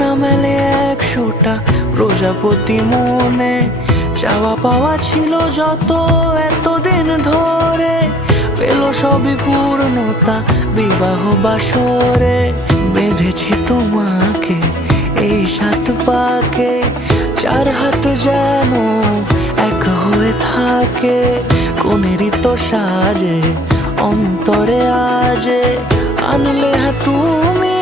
না মেলে 100টা প্রজাপতি মনে, চাওয়া পাওয়া ছিল যত এতদিন ধরে, পেল সবই পূর্ণতা বিবাহ বাসরে। বেঁধেছি তোমাকে এই 7 পাকে, 4 হাত যেন এক হয়ে থাকে। কোনেরই তো সাজে অন্তরে আজে আনলে তুমি